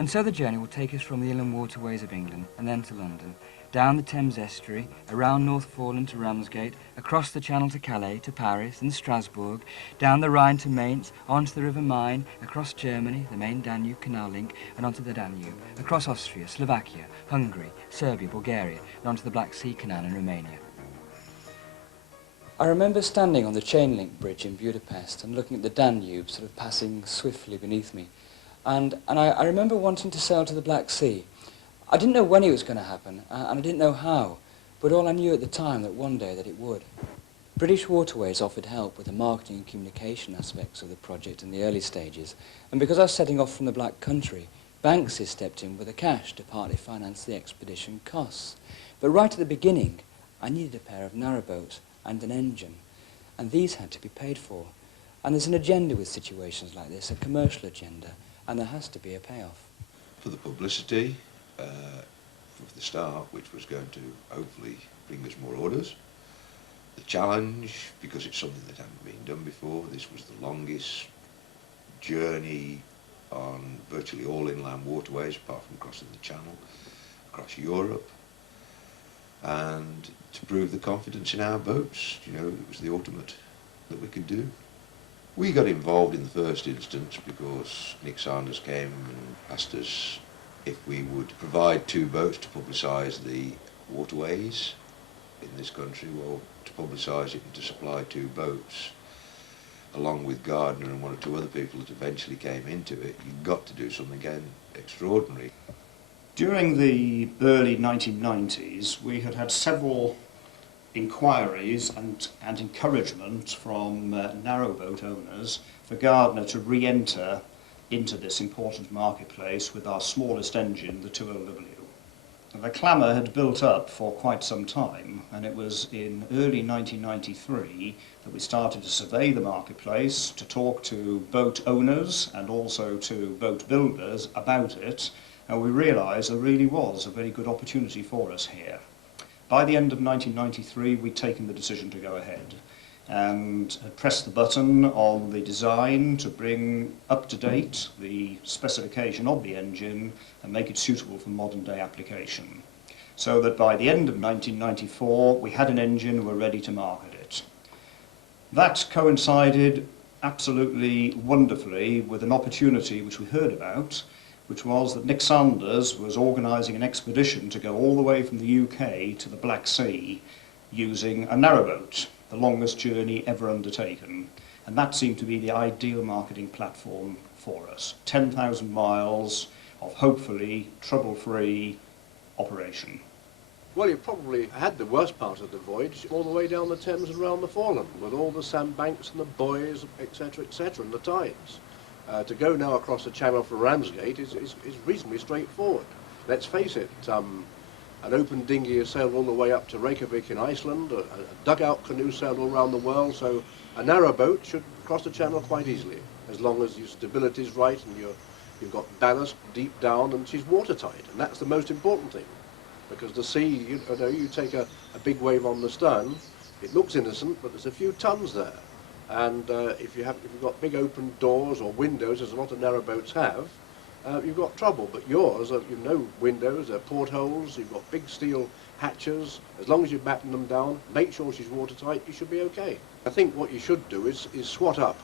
And so the journey will take us from the inland waterways of England and then to London, down the Thames estuary, around North Foreland to Ramsgate, across the Channel to Calais, to Paris and Strasbourg, down the Rhine to Mainz, onto the River Main, across Germany, the main Danube Canal link, and onto the Danube, across Austria, Slovakia, Hungary, Serbia, Bulgaria, and onto the Black Sea Canal in Romania. I remember standing on the chain link bridge in Budapest and looking at the Danube sort of passing swiftly beneath me. And I remember wanting to sail to the Black Sea. I didn't know when it was going to happen, and I didn't know how, but all I knew at the time that one day that it would. British Waterways offered help with the marketing and communication aspects of the project in the early stages, and because I was setting off from the Black Country, Banksy stepped in with the cash to partly finance the expedition costs. But right at the beginning, I needed a pair of narrowboats and an engine, and these had to be paid for. And there's an agenda with situations like this, a commercial agenda, and there has to be a payoff. For the publicity, from the start, which was going to hopefully bring us more orders. The challenge, because it's something that hadn't been done before, this was the longest journey on virtually all inland waterways, apart from crossing the Channel, across Europe. And to prove the confidence in our boats, you know, it was the ultimate that we could do. We got involved in the first instance because Nick Sanders came and asked us if we would provide 2 boats to publicise the waterways in this country. Well, to publicise it and to supply 2 boats, along with Gardner and 1 or 2 other people that eventually came into it, you've got to do something again extraordinary. During the early 1990s, we had several inquiries and encouragement from narrowboat owners for Gardner to re-enter into this important marketplace with our smallest engine, the 2LW. The clamour had built up for quite some time, and it was in early 1993 that we started to survey the marketplace, to talk to boat owners and also to boat builders about it, and we realised there really was a very good opportunity for us here. By the end of 1993, we'd taken the decision to go ahead and had pressed the button on the design to bring up to date the specification of the engine and make it suitable for modern day application. So that by the end of 1994, we had an engine and were ready to market it. That coincided absolutely wonderfully with an opportunity which we heard about, which was that Nick Sanders was organising an expedition to go all the way from the UK to the Black Sea using a narrowboat, the longest journey ever undertaken. And that seemed to be the ideal marketing platform for us. 10,000 miles of hopefully trouble-free operation. Well, you probably had the worst part of the voyage all the way down the Thames and round the Foreland, with all the sandbanks and the buoys, etc., and the tides. To go now across the Channel from Ramsgate is reasonably straightforward. Let's face it, an open dinghy has sailed all the way up to Reykjavik in Iceland, a dugout canoe sailed all around the world, so a narrow boat should cross the Channel quite easily, as long as your stability is right and you've got ballast deep down and she's watertight, and that's the most important thing. Because the sea, you take a big wave on the stern, it looks innocent, but there's a few tons there. And if you've got big open doors or windows, as a lot of narrowboats have, you've got trouble. But yours, you've no windows, they're portholes, you've got big steel hatches. As long as you batten them down, make sure she's watertight, you should be okay. I think what you should do is swat up,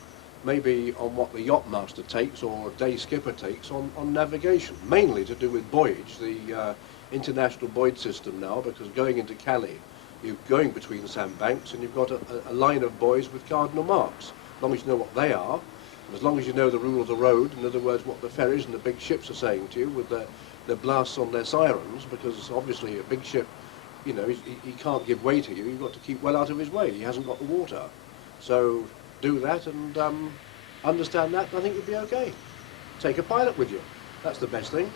maybe on what the yacht master takes or day skipper takes on navigation, mainly to do with buoyage, the international buoyage system now, because going into Calais, you're going between sandbanks and you've got a line of buoys with cardinal marks. As long as you know what they are, and as long as you know the rule of the road, in other words what the ferries and the big ships are saying to you with their blasts on their sirens, because obviously a big ship, he can't give way to you, you've got to keep well out of his way, he hasn't got the water. So do that and understand that, and I think you'll be okay. Take a pilot with you, that's the best thing.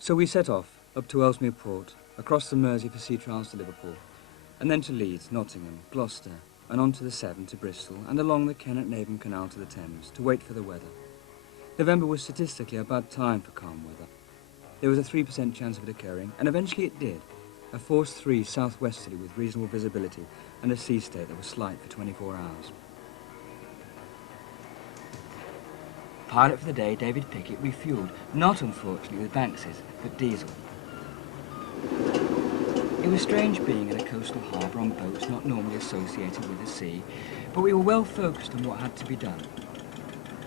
So we set off up to Ellesmere Port, across the Mersey for sea trials to Liverpool, and then to Leeds, Nottingham, Gloucester, and on to the Severn to Bristol, and along the Kennet-Nabham Canal to the Thames, to wait for the weather. November was statistically a bad time for calm weather. There was a 3% chance of it occurring, and eventually it did. A force 3 southwesterly with reasonable visibility, and a sea state that was slight for 24 hours. Pilot for the day, David Pickett, refuelled, not unfortunately with Banks's, but diesel. It was strange being in a coastal harbour on boats not normally associated with the sea, but we were well focused on what had to be done.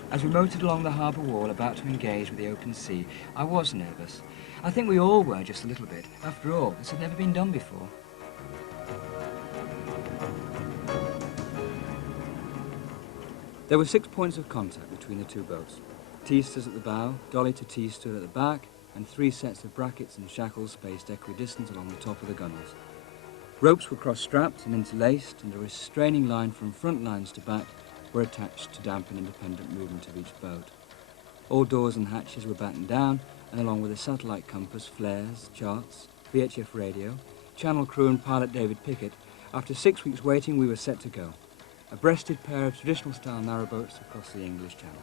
As we motored along the harbour wall about to engage with the open sea, I was nervous. I think we all were just a little bit. After all, this had never been done before. There were 6 points of contact between the two boats. Teasters at the bow, Dolly to teaster at the back, and 3 sets of brackets and shackles spaced equidistant along the top of the gunnels. Ropes were cross-strapped and interlaced, and a restraining line from front lines to back were attached to dampen independent movement of each boat. All doors and hatches were battened down, and along with a satellite compass, flares, charts, VHF radio, channel crew and pilot David Pickett, after 6 weeks waiting we were set to go. A breasted pair of traditional-style narrowboats across the English Channel.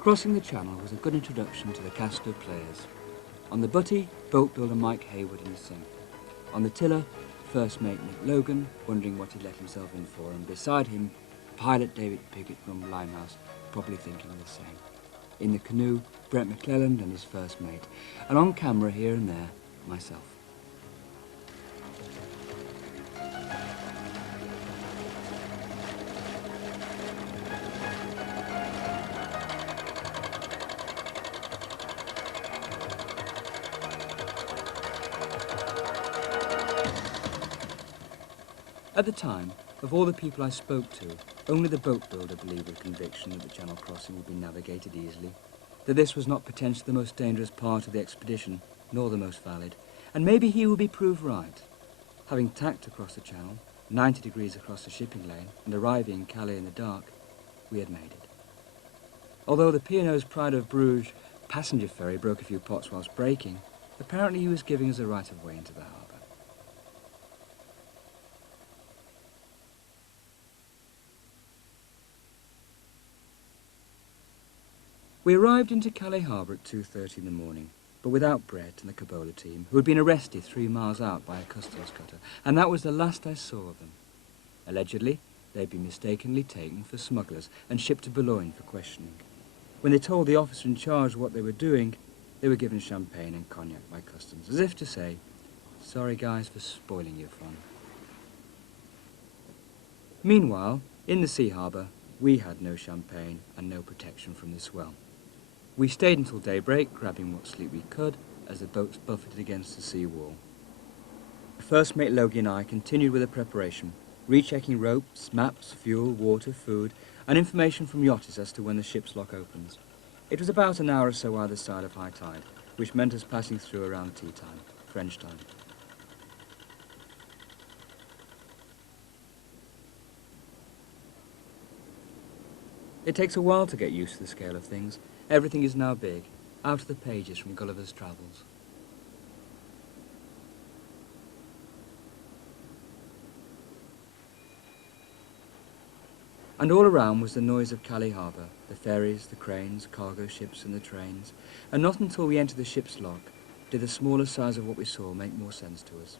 Crossing the Channel was a good introduction to the cast of players. On the butty, boat builder Mike Hayward in the sink. On the tiller, first mate Nick Logan, wondering what he'd let himself in for, and beside him, pilot David Pickett from Limehouse, probably thinking the same. In the canoe, Brett McClelland and his first mate, and on camera here and there, myself. At the time, of all the people I spoke to, only the boat builder believed with conviction that the Channel crossing would be navigated easily, that this was not potentially the most dangerous part of the expedition, nor the most valid, and maybe he would be proved right. Having tacked across the Channel, 90 degrees across the shipping lane, and arriving in Calais in the dark, we had made it. Although the P&O's Pride of Bruges passenger ferry broke a few pots whilst braking, apparently he was giving us a right of way into the harbour. We arrived into Calais harbour at 2:30 in the morning, but without Brett and the Cabola team, who had been arrested 3 miles out by a customs cutter, and that was the last I saw of them. Allegedly, they'd been mistakenly taken for smugglers and shipped to Boulogne for questioning. When they told the officer in charge what they were doing, they were given champagne and cognac by customs, as if to say, sorry guys for spoiling your fun. Meanwhile, in the sea harbour, we had no champagne and no protection from the swell. We stayed until daybreak, grabbing what sleep we could, as the boats buffeted against the sea wall. First mate Logie and I continued with the preparation, rechecking ropes, maps, fuel, water, food, and information from yachties as to when the ship's lock opens. It was about an hour or so either side of high tide, which meant us passing through around tea time, French time. It takes a while to get used to the scale of things. Everything is now big, out of the pages from Gulliver's Travels. And all around was the noise of Calais harbour, the ferries, the cranes, cargo ships and the trains, and not until we entered the ship's lock did the smaller size of what we saw make more sense to us.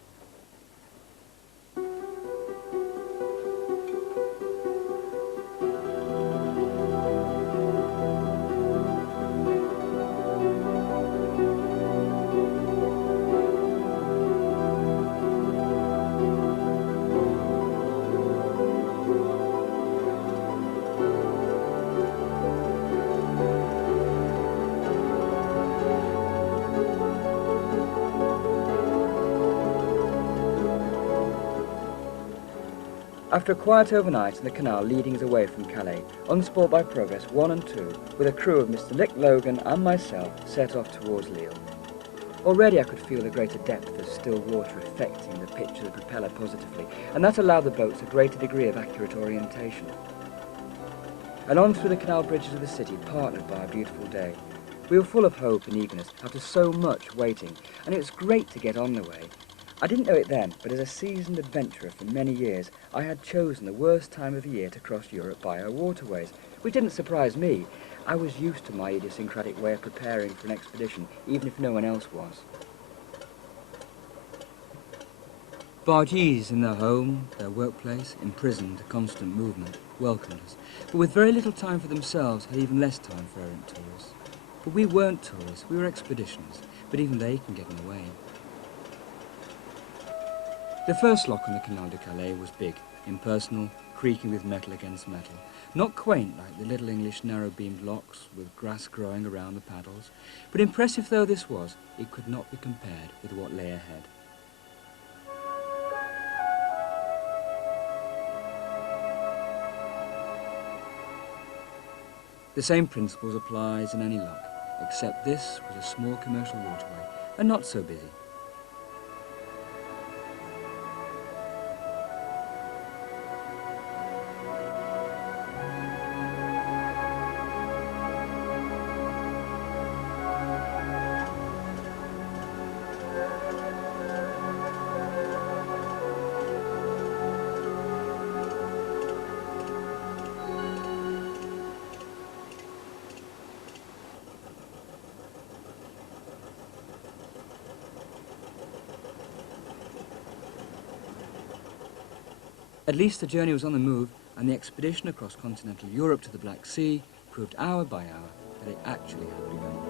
After a quiet overnight in the canal leading us away from Calais, unsport by Progress 1 and 2, with a crew of Mr. Nick Logan and myself, set off towards Lille. Already I could feel the greater depth of still water affecting the pitch of the propeller positively, and that allowed the boats a greater degree of accurate orientation. And on through the canal bridges of the city, partnered by a beautiful day. We were full of hope and eagerness after so much waiting, and it was great to get on the way. I didn't know it then, but as a seasoned adventurer for many years, I had chosen the worst time of the year to cross Europe by our waterways, which didn't surprise me, I was used to my idiosyncratic way of preparing for an expedition, even if no one else was. Bargees in their home, their workplace, imprisoned to constant movement, welcomed us, but with very little time for themselves, had even less time for errant tourists. But we weren't tourists, we were expeditioners, but even they can get in the way. The first lock on the Canal de Calais was big, impersonal, creaking with metal against metal. Not quaint like the little English narrow-beamed locks with grass growing around the paddles, but impressive though this was, it could not be compared with what lay ahead. The same principles applies in any lock, except this was a small commercial waterway, and not so busy. At least the journey was on the move, and the expedition across continental Europe to the Black Sea proved hour by hour that it actually had begun.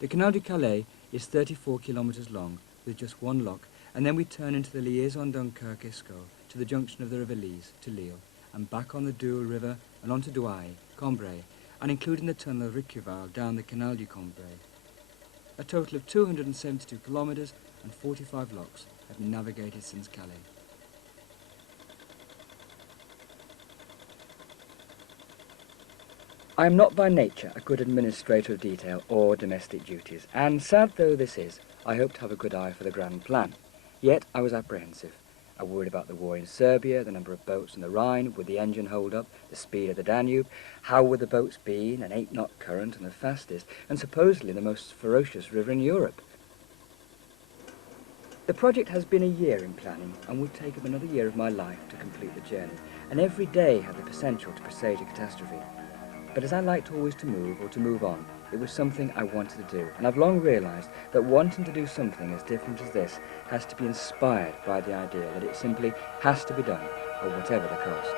The Canal du Calais is 34 kilometres long, with just one lock, and then we turn into the liaison Dunkirk-Escaut to the junction of the River Lys to Lille, and back on the Dour River and on to Douai, Cambrai, and including the tunnel of Riqueval down the Canal du Cambrai. A total of 272 kilometres and 45 locks have been navigated since Calais. I am not by nature a good administrator of detail or domestic duties, and sad though this is, I hope to have a good eye for the grand plan. Yet I was apprehensive. I worried about the war in Serbia, the number of boats on the Rhine, would the engine hold up, the speed of the Danube, how would the boats be in an 8-knot current and the fastest, and supposedly the most ferocious river in Europe. The project has been a year in planning and would take up another year of my life to complete the journey, and every day had the potential to presage a catastrophe. But as I liked always to move or to move on, it was something I wanted to do, and I've long realised that wanting to do something as different as this has to be inspired by the idea that it simply has to be done, or whatever the cost.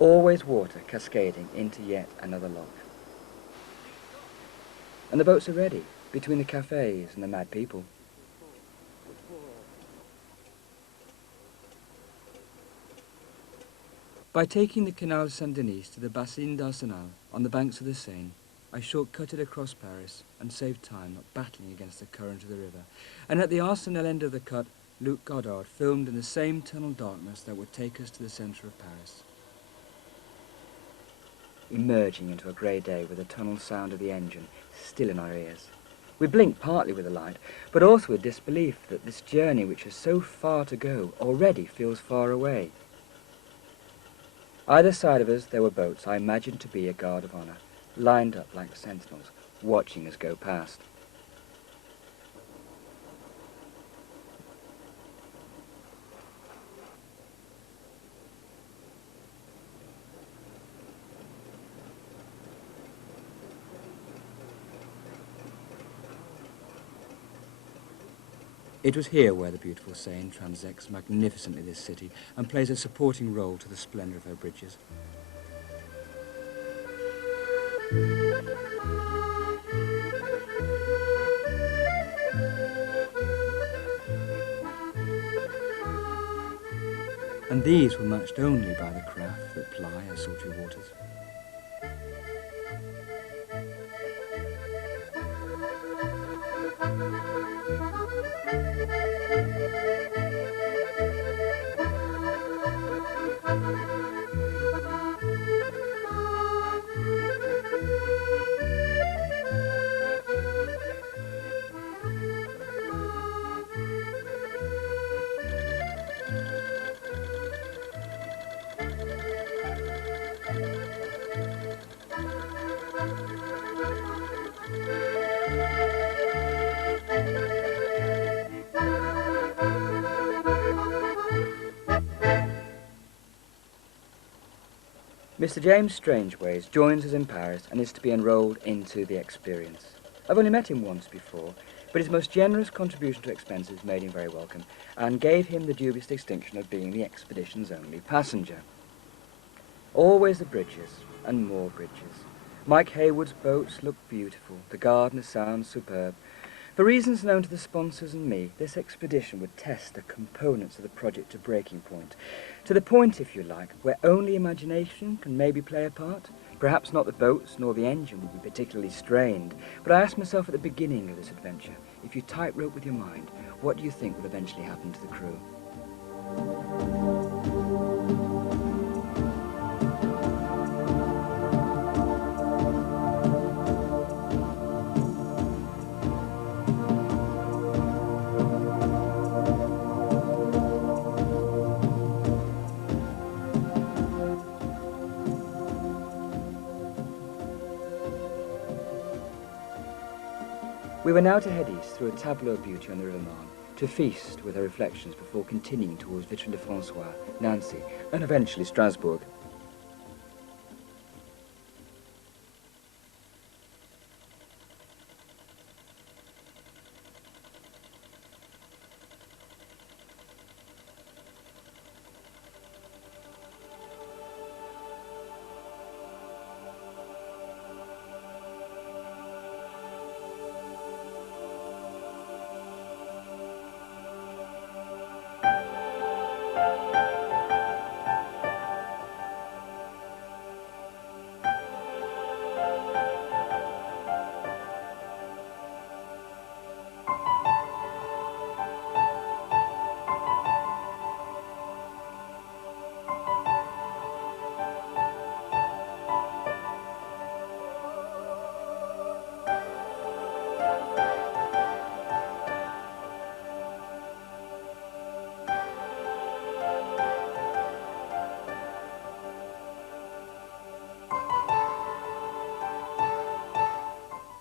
Always water cascading into yet another loch. And the boats are ready, between the cafes and the mad people. By taking the Canal Saint-Denis to the Bassin d'Arsenal on the banks of the Seine, I shortcutted across Paris and saved time not battling against the current of the river. And at the Arsenal end of the cut, Luc Godard filmed in the same tunnel darkness that would take us to the centre of Paris. Emerging into a grey day with the tunnel sound of the engine still in our ears. We blink partly with the light, but also with disbelief that this journey which has so far to go already feels far away. Either side of us there were boats I imagined to be a guard of honour, lined up like sentinels, watching us go past. It was here where the beautiful Seine transects magnificently this city and plays a supporting role to the splendour of her bridges. And these were matched only by the craft that ply her sultry waters. Mr. James Strangeways joins us in Paris and is to be enrolled into the experience. I've only met him once before, but his most generous contribution to expenses made him very welcome and gave him the dubious distinction of being the expedition's only passenger. Always the bridges, and more bridges. Mike Hayward's boats look beautiful, the garden sounds superb. For reasons known to the sponsors and me, this expedition would test the components of the project to breaking point. To the point, if you like, where only imagination can maybe play a part. Perhaps not the boats nor the engine would be particularly strained, but I asked myself at the beginning of this adventure, if you tightrope with your mind, what do you think will eventually happen to the crew? We were now to head east through a tableau of beauty on the River Marne, to feast with her reflections before continuing towards Vitry-le-François, Nancy, and eventually Strasbourg.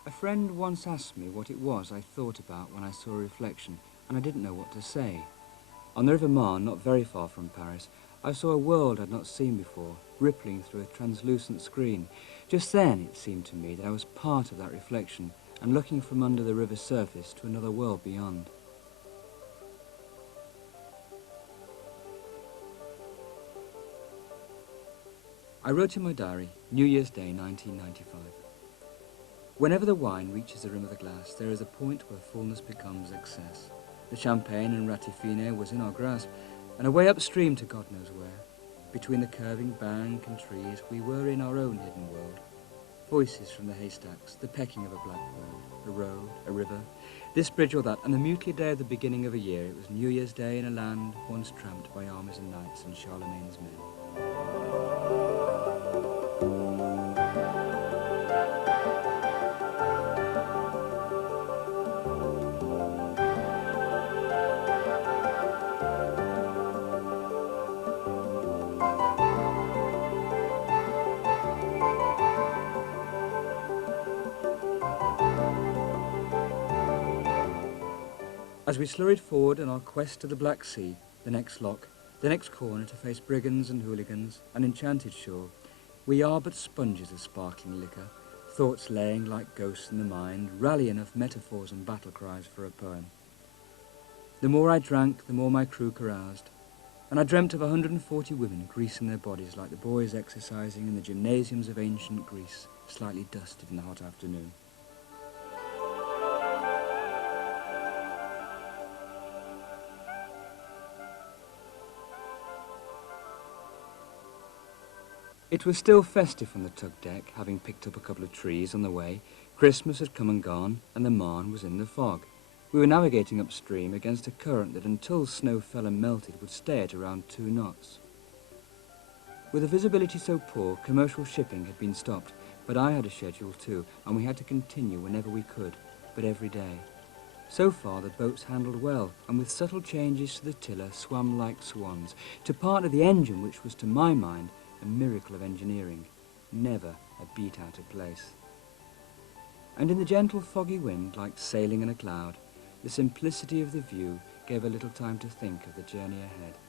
A friend once asked me what it was I thought about when I saw a reflection, and I didn't know what to say. On the River Marne, not very far from Paris, I saw a world I'd not seen before, rippling through a translucent screen. Just then it seemed to me that I was part of that reflection and looking from under the river's surface to another world beyond. I wrote in my diary, New Year's Day 1995. Whenever the wine reaches the rim of the glass, there is a point where fullness becomes excess. The champagne and ratifine was in our grasp, and away upstream to God knows where, between the curving bank and trees, we were in our own hidden world. Voices from the haystacks, the pecking of a blackbird, a road, a river, this bridge or that, and the mutely day of the beginning of a year. It was New Year's Day in a land once tramped by armies and knights and Charlemagne's men. As we slurried forward on our quest to the Black Sea, the next lock, the next corner to face brigands and hooligans, an enchanted shore, we are but sponges of sparkling liquor, thoughts laying like ghosts in the mind, rallying of metaphors and battle cries for a poem. The more I drank, the more my crew caroused, and I dreamt of 140 women greasing their bodies like the boys exercising in the gymnasiums of ancient Greece, slightly dusted in the hot afternoon. It was still festive on the tug deck, having picked up a couple of trees on the way. Christmas had come and gone, and the Marne was in the fog. We were navigating upstream against a current that, until snow fell and melted, would stay at around 2 knots. With the visibility so poor, commercial shipping had been stopped, but I had a schedule too, and we had to continue whenever we could, but every day. So far the boats handled well, and with subtle changes to the tiller swam like swans, to part of the engine which was, to my mind, a miracle of engineering, never a beat out of place. And in the gentle foggy wind, like sailing in a cloud, the simplicity of the view gave a little time to think of the journey ahead.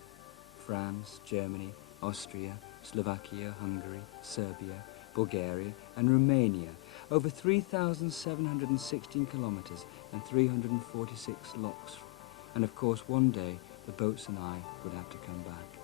France, Germany, Austria, Slovakia, Hungary, Serbia, Bulgaria and Romania, over 3,716 kilometers and 346 locks. And of course one day the boats and I would have to come back.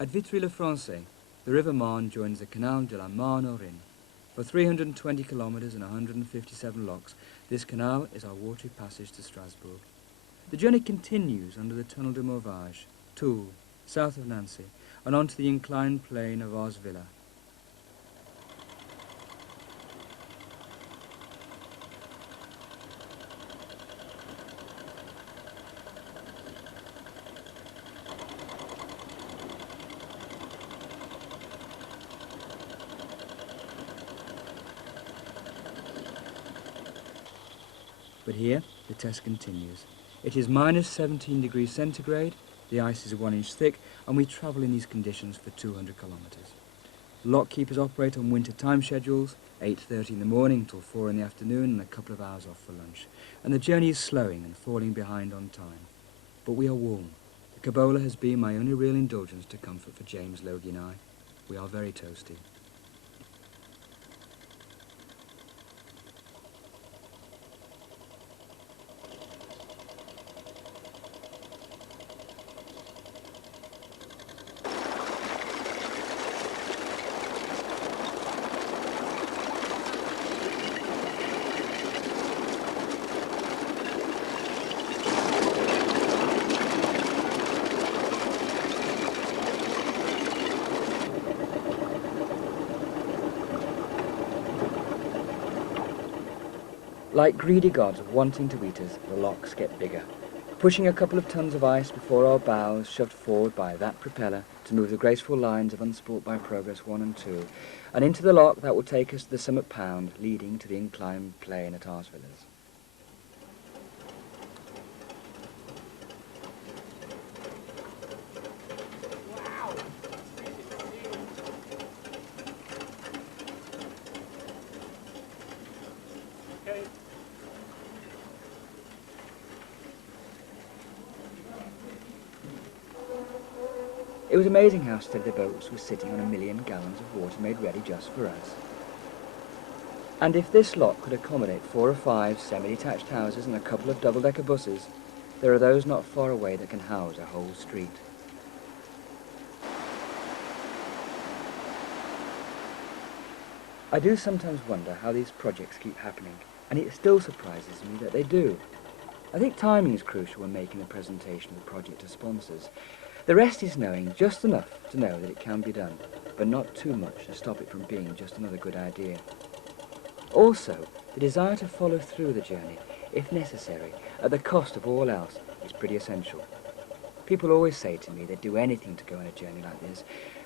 At Vitry-le-Français, the River Marne joins the Canal de la Marne au Rhin. For 320 kilometers and 157 locks, this canal is our watery passage to Strasbourg. The journey continues under the Tunnel de Mauvage, Toul, south of Nancy, and onto the inclined plain of Ars-Villa. But here, the test continues. It is minus 17 degrees centigrade, the ice is 1 inch thick, and we travel in these conditions for 200 kilometers. Lock keepers operate on winter time schedules, 8:30 in the morning till 4 in the afternoon and a couple of hours off for lunch. And the journey is slowing and falling behind on time. But we are warm. The Cabola has been my only real indulgence to comfort for James Logie and I. We are very toasty. Like greedy gods wanting to eat us, the locks get bigger. Pushing a couple of tons of ice before our bows, shoved forward by that propeller to move the graceful lines of Unsport by Progress 1 and 2, and into the lock that will take us to the summit pound, leading to the inclined plain at Ars-Villas. It was amazing how steady the boats were sitting on 1,000,000 gallons of water made ready just for us. And if this lock could accommodate 4 or 5 semi-detached houses and a couple of double-decker buses, there are those not far away that can house a whole street. I do sometimes wonder how these projects keep happening, and it still surprises me that they do. I think timing is crucial when making a presentation of the project to sponsors. The rest is knowing just enough to know that it can be done, but not too much to stop it from being just another good idea. Also, the desire to follow through the journey, if necessary, at the cost of all else, is pretty essential. People always say to me they'd do anything to go on a journey like this,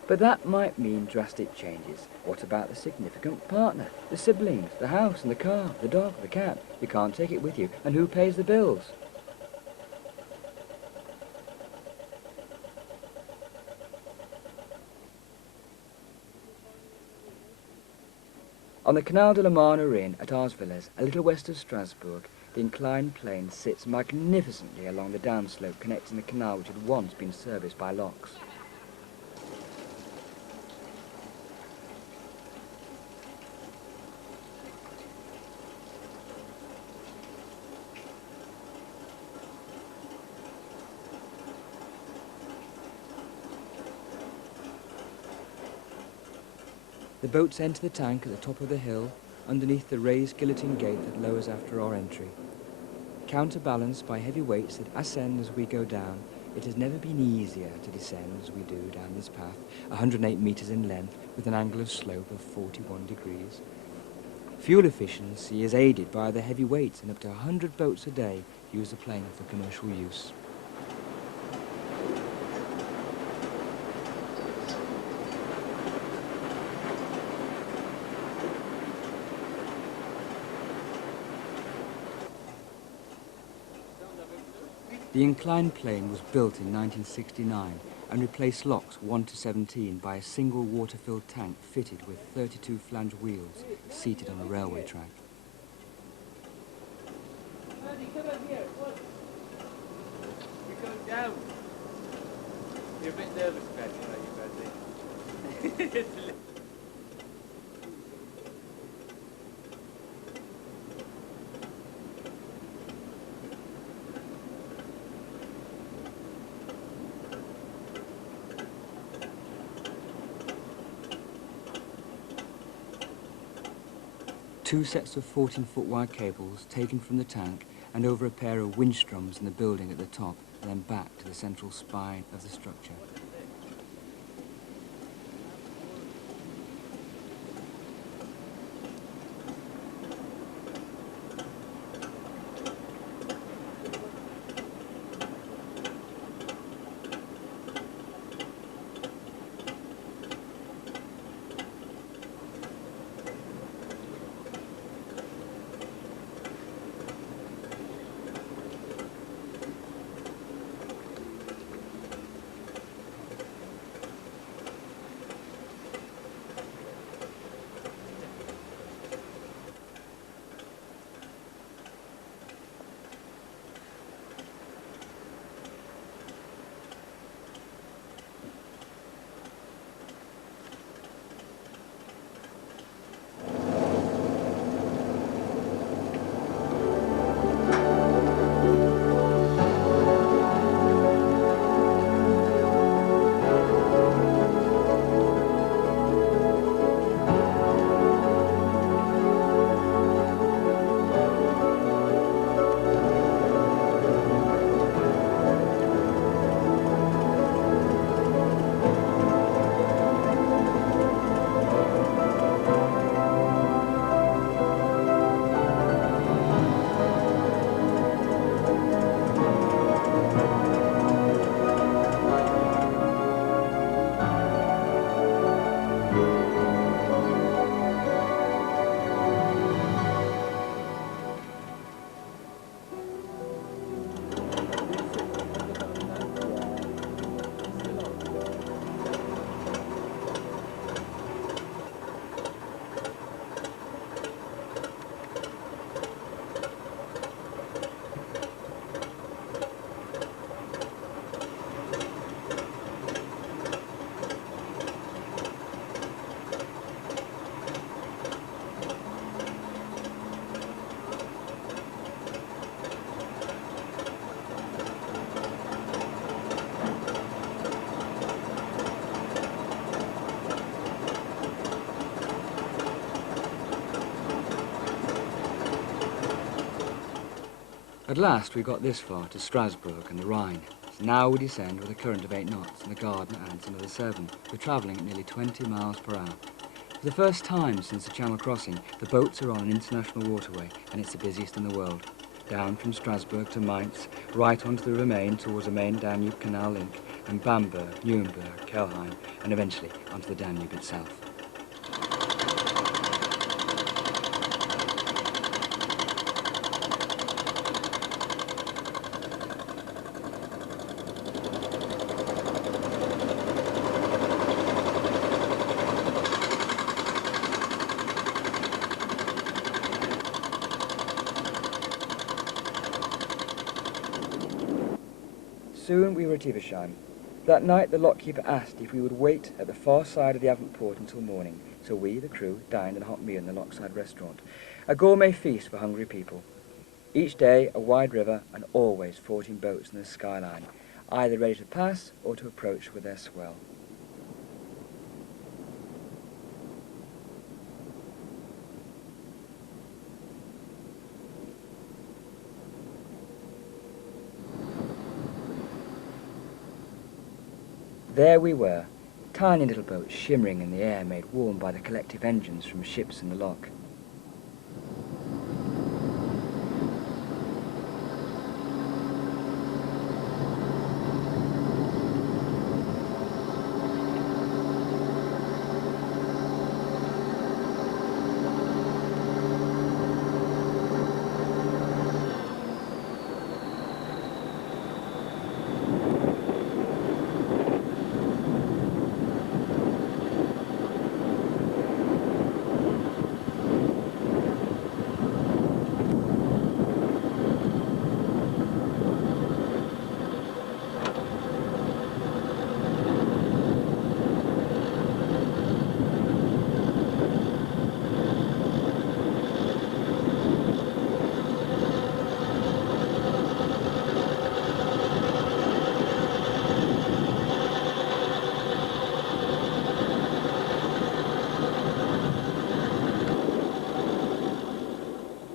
but that might mean drastic changes. What about the significant partner, the siblings, the house and the car, the dog, the cat? You can't take it with you, and who pays the bills? On the Canal de la Marne at Arsvillers, a little west of Strasbourg, the inclined plane sits magnificently along the downslope connecting the canal which had once been serviced by locks. The boats enter the tank at the top of the hill, underneath the raised guillotine gate that lowers after our entry. Counterbalanced by heavy weights that ascend as we go down, it has never been easier to descend as we do down this path, 108 metres in length, with an angle of slope of 41 degrees. Fuel efficiency is aided by the heavy weights, and up to 100 boats a day use the plane for commercial use. The inclined plane was built in 1969 and replaced locks 1 to 17 by a single water-filled tank fitted with 32 flange wheels seated on a railway track. Andy, come up here. What? You're going down. You're a bit nervous about it, aren't you, Bradley? Two sets of 14-foot wide cables taken from the tank and over a pair of winch drums in the building at the top, and then back to the central spine of the structure. At last we got this far, to Strasbourg and the Rhine. So now we descend with a current of 8 knots, and the Gardner adds another 7. We're travelling at nearly 20 miles per hour. For the first time since the Channel crossing, the boats are on an international waterway, and it's the busiest in the world. Down from Strasbourg to Mainz, right onto the Remain towards the main Danube Canal link, and Bamberg, Nuremberg, Kelheim, and eventually onto the Danube itself. Soon we were at Iversheim. That night the lockkeeper asked if we would wait at the far side of the Avonport until morning, so we, the crew, dined and hot meal in the lockside restaurant, a gourmet feast for hungry people. Each day a wide river and always 14 boats in the skyline, either ready to pass or to approach with their swell. There we were, tiny little boats shimmering in the air made warm by the collective engines from ships in the loch.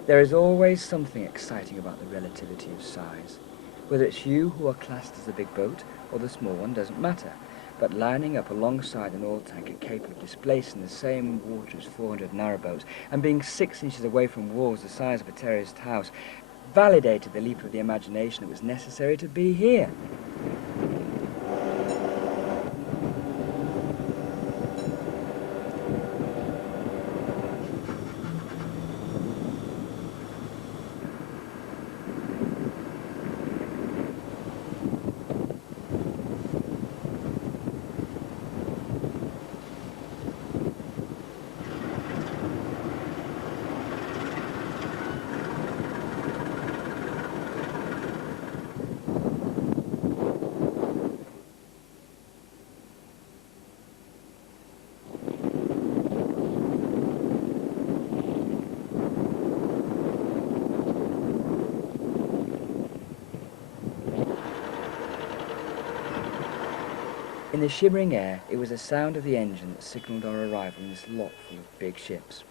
There is always something exciting about the relativity of size. Whether it's you who are classed as the big boat or the small one doesn't matter, but lining up alongside an oil tanker capable of displacing the same water as 400 narrowboats and being 6 inches away from walls the size of a terraced house validated the leap of the imagination that was necessary to be here. In the shimmering air, it was the sound of the engine that signalled our arrival in this lot full of big ships.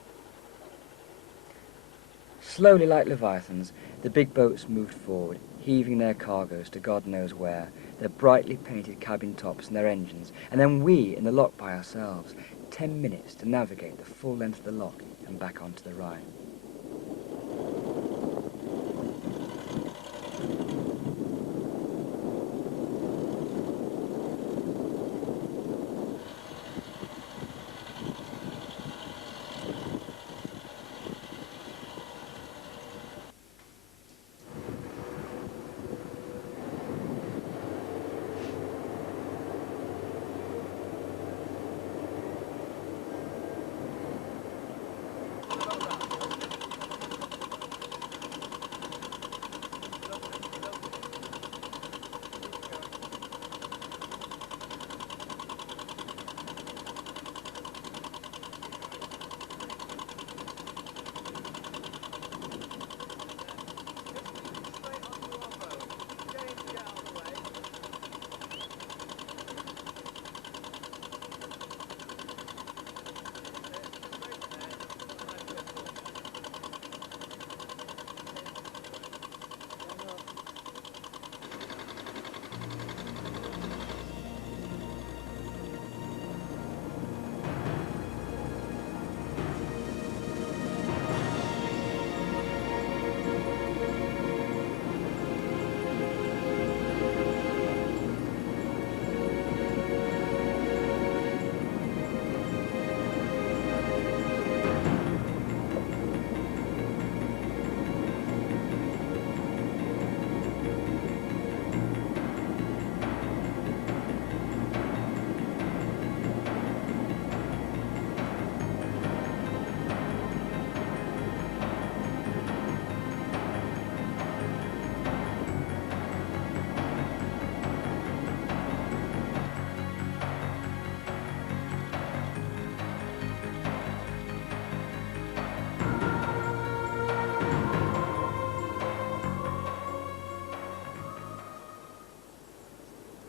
Slowly like leviathans, the big boats moved forward, heaving their cargoes to God knows where, their brightly painted cabin tops and their engines, and then we in the loch by ourselves, 10 minutes to navigate the full length of the loch and back onto the Rhine.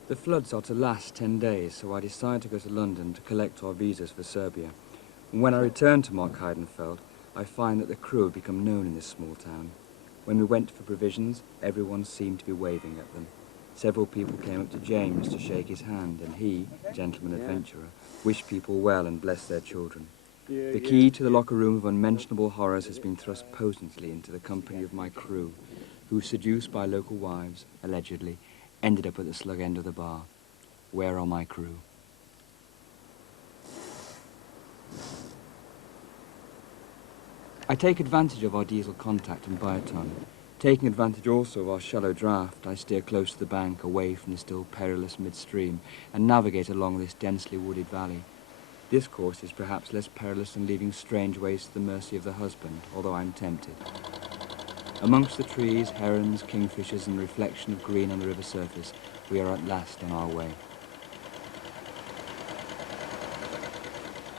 The floods are to last 10 days, so I decided to go to London to collect our visas for Serbia. And when I returned to Mark Heidenfeld, I find that the crew had become known in this small town. When we went for provisions, everyone seemed to be waving at them. Several people came up to James to shake his hand, and he, gentleman adventurer, wished people well and blessed their children. The key to the locker room of unmentionable horrors has been thrust potently into the company of my crew, who, seduced by local wives, allegedly, ended up at the slug end of the bar. Where are my crew? I take advantage of our diesel contact and buy a ton. Taking advantage also of our shallow draft, I steer close to the bank, away from the still perilous midstream, and navigate along this densely wooded valley. This course is perhaps less perilous than leaving strange ways to the mercy of the husband, although I'm tempted. Amongst the trees, herons, kingfishers, and the reflection of green on the river surface, we are at last on our way.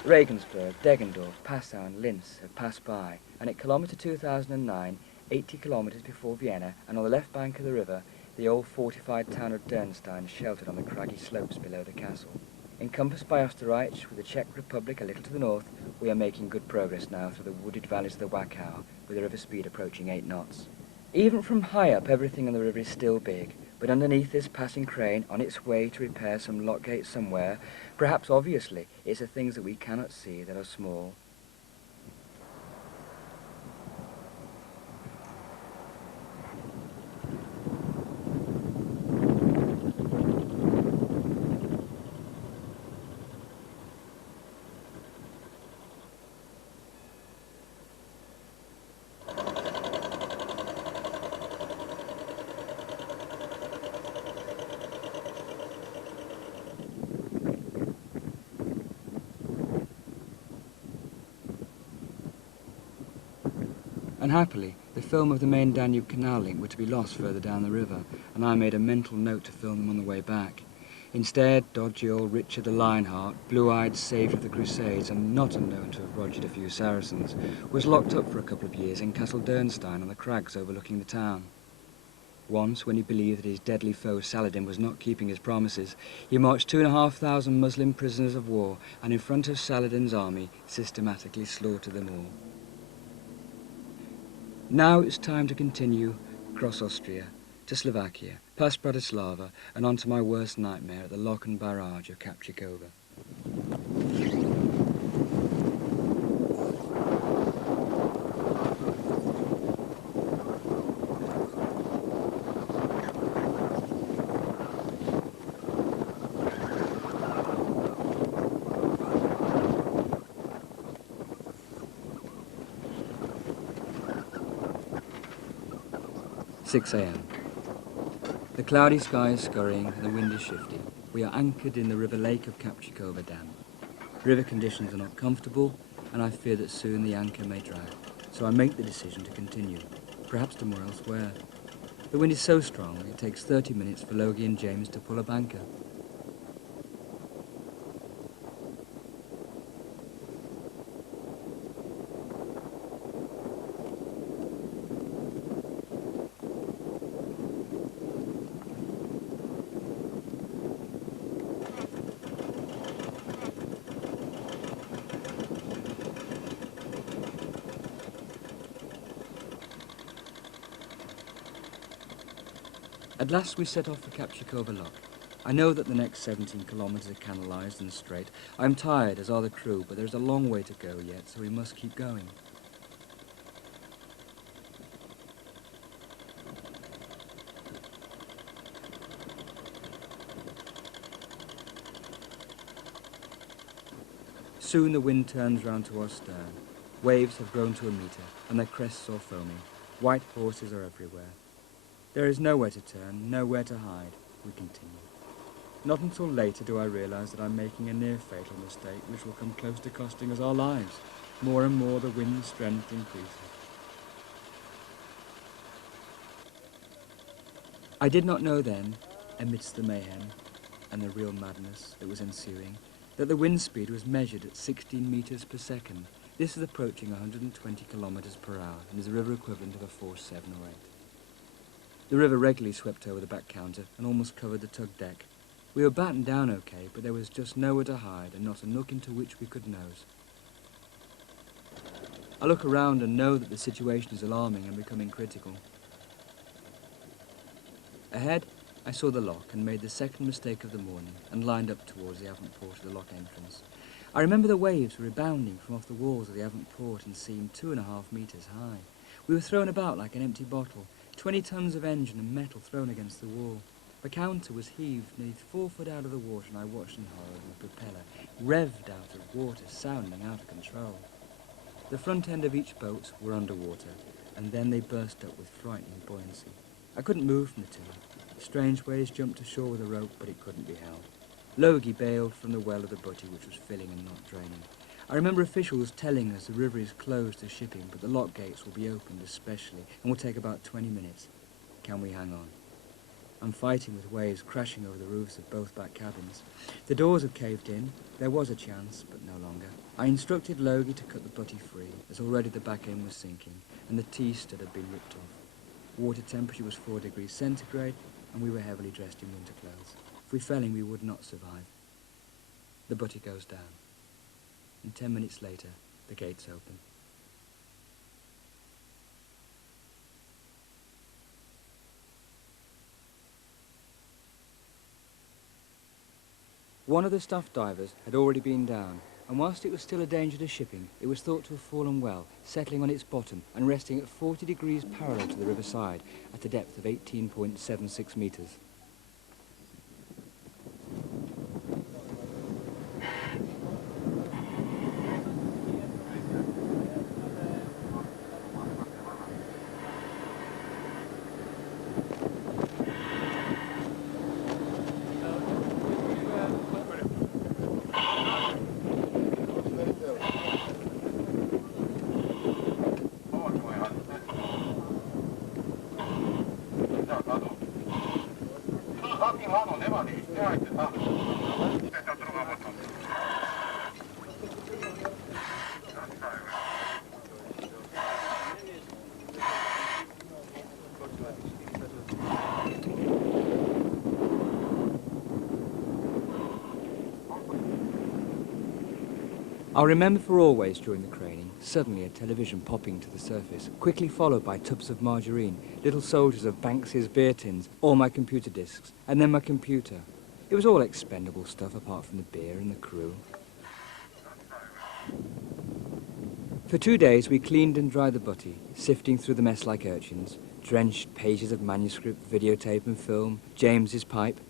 Regensburg, Deggendorf, Passau and Linz have passed by, and at kilometre 2009, 80 kilometres before Vienna, and on the left bank of the river, the old fortified town of Dernstein sheltered on the craggy slopes below the castle. Encompassed by Österreich, with the Czech Republic a little to the north, we are making good progress now through the wooded valleys of the Wachau, with the river speed approaching 8 knots. Even from high up, everything on the river is still big, but underneath this passing crane, on its way to repair some lock gate somewhere, perhaps obviously, it's the things that we cannot see that are small. Unhappily, the film of the main Danube Canal link were to be lost further down the river, and I made a mental note to film them on the way back. Instead, dodgy old Richard the Lionheart, blue-eyed saviour of the Crusades, and not unknown to have rogered a few Saracens, was locked up for a couple of years in Castle Dernstein on the crags overlooking the town. Once, when he believed that his deadly foe Saladin was not keeping his promises, he marched 2,500 Muslim prisoners of war, and in front of Saladin's army, systematically slaughtered them all. Now it's time to continue across Austria, to Slovakia, past Bratislava, and on to my worst nightmare at the lock and barrage of Kapchikova. "6 a.m. The cloudy sky is scurrying and the wind is shifting. We are anchored in the river lake of Kapchikova Dam. River conditions are not comfortable, and I fear that soon the anchor may drag. So I make the decision to continue, perhaps to more elsewhere. The wind is so strong it takes 30 minutes for Logie and James to pull up anchor. At last we set off for Kapchikova Lock. I know that the next 17 kilometres are canalised and straight. I am tired, as are the crew, but there's a long way to go yet, so we must keep going. Soon the wind turns round to our stern. Waves have grown to a metre, and their crests are foaming. White horses are everywhere. There is nowhere to turn, nowhere to hide. We continue. Not until later do I realise that I'm making a near-fatal mistake which will come close to costing us our lives. More and more the wind's strength increases. I did not know then, amidst the mayhem and the real madness that was ensuing, that the wind speed was measured at 16 metres per second. This is approaching 120 kilometres per hour and is the river equivalent of a force 7 or 8. The river regularly swept over the back counter and almost covered the tug deck. We were battened down okay, but there was just nowhere to hide and not a nook into which we could nose. I look around and know that the situation is alarming and becoming critical. Ahead, I saw the lock and made the second mistake of the morning and lined up towards the avant-port of the lock entrance. I remember the waves were rebounding from off the walls of the avant-port and seemed 2.5 meters high. We were thrown about like an empty bottle, 20 tons of engine and metal thrown against the wall. The counter was heaved nearly 4 foot out of the water, and I watched in horror as the propeller revved out of water, sounding out of control. The front end of each boat were underwater, and then they burst up with frightening buoyancy. I couldn't move from the tiller. Strange waves jumped ashore with a rope, but it couldn't be held. Logie bailed from the well of the butty, which was filling and not draining. I remember officials telling us the river is closed to shipping, but the lock gates will be opened especially, and will take about 20 minutes. Can we hang on? I'm fighting with waves crashing over the roofs of both back cabins. The doors had caved in. There was a chance, but no longer. I instructed Logie to cut the butty free, as already the back end was sinking, and the T-stud had been ripped off. Water temperature was 4 degrees centigrade, and we were heavily dressed in winter clothes. If we fell in, we would not survive. The butty goes down, and 10 minutes later, the gates open. One of the staff divers had already been down, and whilst it was still a danger to shipping, it was thought to have fallen well, settling on its bottom and resting at 40 degrees parallel to the riverside at a depth of 18.76 metres. I'll remember for always during the craning, suddenly a television popping to the surface, quickly followed by tubs of margarine, little soldiers of Banks's beer tins, all my computer disks, and then my computer. It was all expendable stuff apart from the beer and the crew. For 2 days we cleaned and dried the butty, sifting through the mess like urchins, drenched pages of manuscript, videotape and film, James's pipe.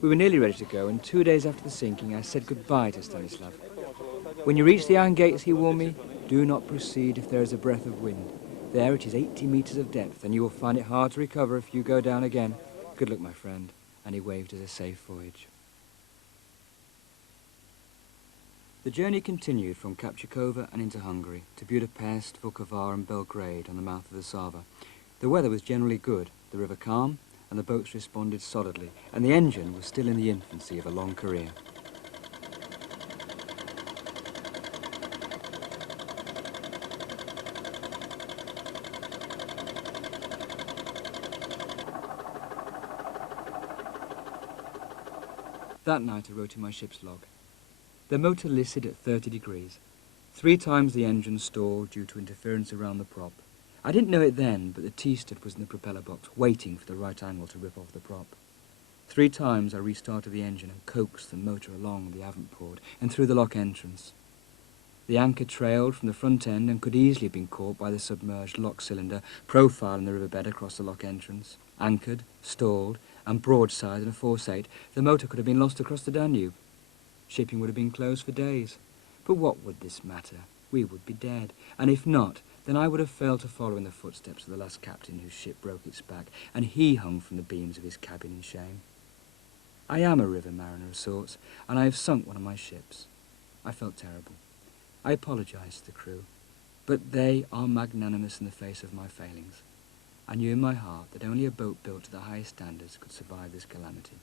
We were nearly ready to go, and 2 days after the sinking I said goodbye to Stanislav. When you reach the iron gates, he warned me, do not proceed if there is a breath of wind. There it is 80 meters of depth, and you will find it hard to recover if you go down again. Good luck, my friend. And he waved us a safe voyage. The journey continued from Kapchikova and into Hungary, to Budapest, Vukovar and Belgrade on the mouth of the Sava. The weather was generally good, the river calm, and the boats responded solidly, and the engine was still in the infancy of a long career. That night I wrote in my ship's log. The motor listed at 30 degrees. 3 times the engine stalled due to interference around the prop. I didn't know it then, but the T-stud was in the propeller box, waiting for the right angle to rip off the prop. 3 times I restarted the engine and coaxed the motor along the avant-port and through the lock entrance. The anchor trailed from the front end and could easily have been caught by the submerged lock cylinder profile in the riverbed across the lock entrance. Anchored, stalled, and broadside in a force-8, the motor could have been lost across the Danube. Shipping would have been closed for days. But what would this matter? We would be dead. And if not, then I would have failed to follow in the footsteps of the last captain whose ship broke its back, and he hung from the beams of his cabin in shame. I am a river mariner of sorts, and I have sunk one of my ships. I felt terrible. I apologized to the crew, but they are magnanimous in the face of my failings. I knew in my heart that only a boat built to the highest standards could survive this calamity.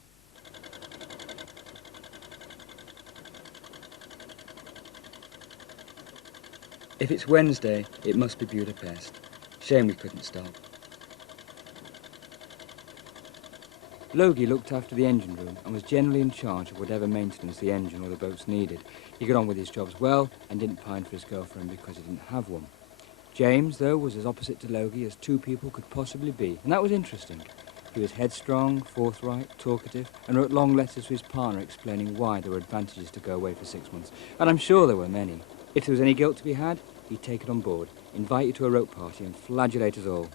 If it's Wednesday, it must be Budapest. Shame we couldn't stop. Logie looked after the engine room and was generally in charge of whatever maintenance the engine or the boats needed. He got on with his jobs well and didn't pine for his girlfriend because he didn't have one. James, though, was as opposite to Logie as two people could possibly be, and that was interesting. He was headstrong, forthright, talkative, and wrote long letters to his partner explaining why there were advantages to go away for 6 months. And I'm sure there were many. If there was any guilt to be had, he'd take it on board, invite you to a rope party, and flagellate us all.